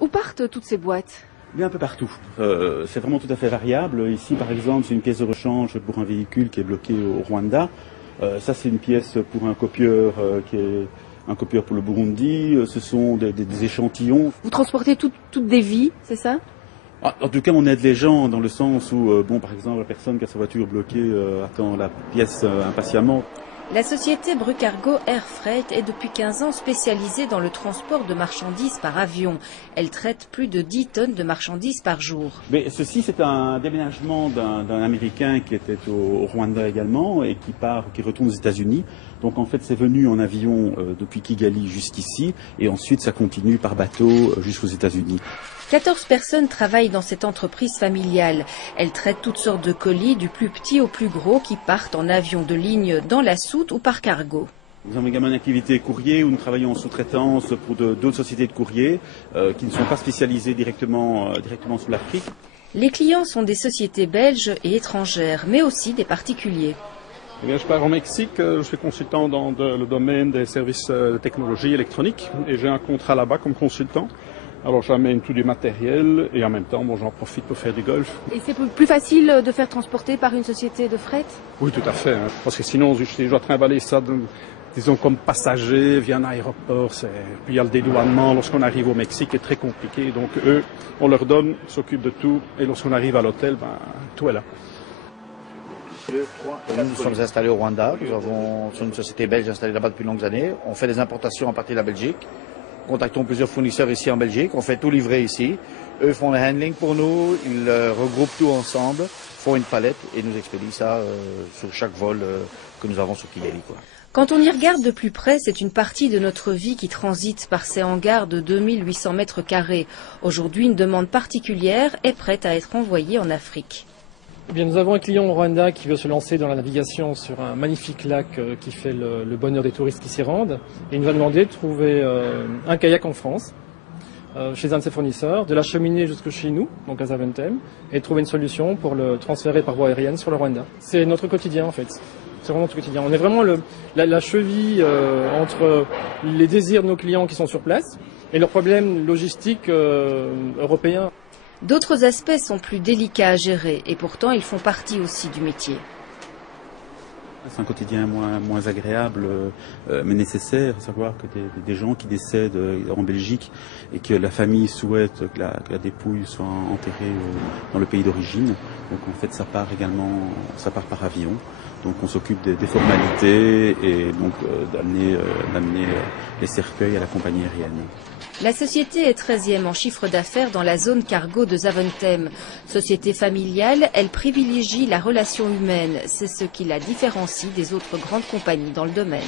Où partent toutes ces boîtes? Bien un peu partout. C'est vraiment tout à fait variable. Ici, par exemple, c'est une pièce de rechange pour un véhicule qui est bloqué au Rwanda. Ça, c'est une pièce pour un copieur qui est un copieur pour le Burundi. Ce sont des échantillons. Vous transportez toutes des vies, c'est ça? En tout cas, on aide les gens dans le sens où, par exemple, la personne qui a sa voiture bloquée attend la pièce impatiemment. La société Brucargo Air Freight est depuis 15 ans spécialisée dans le transport de marchandises par avion. Elle traite plus de 10 tonnes de marchandises par jour. Mais ceci, c'est un déménagement d'un Américain qui était au Rwanda également et qui retourne aux États-Unis. Donc en fait, c'est venu en avion depuis Kigali jusqu'ici et ensuite ça continue par bateau jusqu'aux États-Unis. 14 personnes travaillent dans cette entreprise familiale. Elle traite toutes sortes de colis, du plus petit au plus gros, qui partent en avion de ligne dans la soute ou par cargo. Nous avons également une activité courrier où nous travaillons en sous-traitance pour d'autres sociétés de courrier qui ne sont pas spécialisées directement sur l'Afrique. Les clients sont des sociétés belges et étrangères, mais aussi des particuliers. Eh bien, je pars au Mexique, je suis consultant dans le domaine des services de technologie électronique et j'ai un contrat là-bas comme consultant. Alors j'amène tout du matériel et en même temps, j'en profite pour faire du golf. Et c'est plus facile de faire transporter par une société de fret? Oui, tout à fait. Parce que sinon, si je dois trimballer ça, disons comme passager via un aéroport, puis il y a le dédouanement lorsqu'on arrive au Mexique, qui est très compliqué. Donc eux, on leur donne, s'occupent de tout et lorsqu'on arrive à l'hôtel, tout est là. Nous sommes installés au Rwanda, nous sommes une société belge installée là-bas depuis de longues années. On fait des importations à partir de la Belgique. Contactons plusieurs fournisseurs ici en Belgique, on fait tout livrer ici. Eux font le handling pour nous, ils regroupent tout ensemble, font une palette et nous expédient ça sur chaque vol que nous avons sur Kigali. Quand on y regarde de plus près, c'est une partie de notre vie qui transite par ces hangars de 2800 mètres carrés. Aujourd'hui, une demande particulière est prête à être envoyée en Afrique. Eh bien, nous avons un client au Rwanda qui veut se lancer dans la navigation sur un magnifique lac qui fait le bonheur des touristes qui s'y rendent. Et il nous a demandé de trouver un kayak en France, chez un de ses fournisseurs, de l'acheminer jusque chez nous, donc à Zaventem, et de trouver une solution pour le transférer par voie aérienne sur le Rwanda. C'est notre quotidien en fait. C'est vraiment notre quotidien. On est vraiment la cheville entre les désirs de nos clients qui sont sur place et leurs problèmes logistiques européens. D'autres aspects sont plus délicats à gérer et pourtant ils font partie aussi du métier. C'est un quotidien moins agréable, mais nécessaire, à savoir que des gens qui décèdent en Belgique et que la famille souhaite que la dépouille soit enterrée dans le pays d'origine. Donc en fait ça part par avion. Donc on s'occupe des formalités et donc d'amener les cercueils à la compagnie aérienne. La société est 13e en chiffre d'affaires dans la zone cargo de Zaventem. Société familiale, elle privilégie la relation humaine. C'est ce qui la différencie des autres grandes compagnies dans le domaine.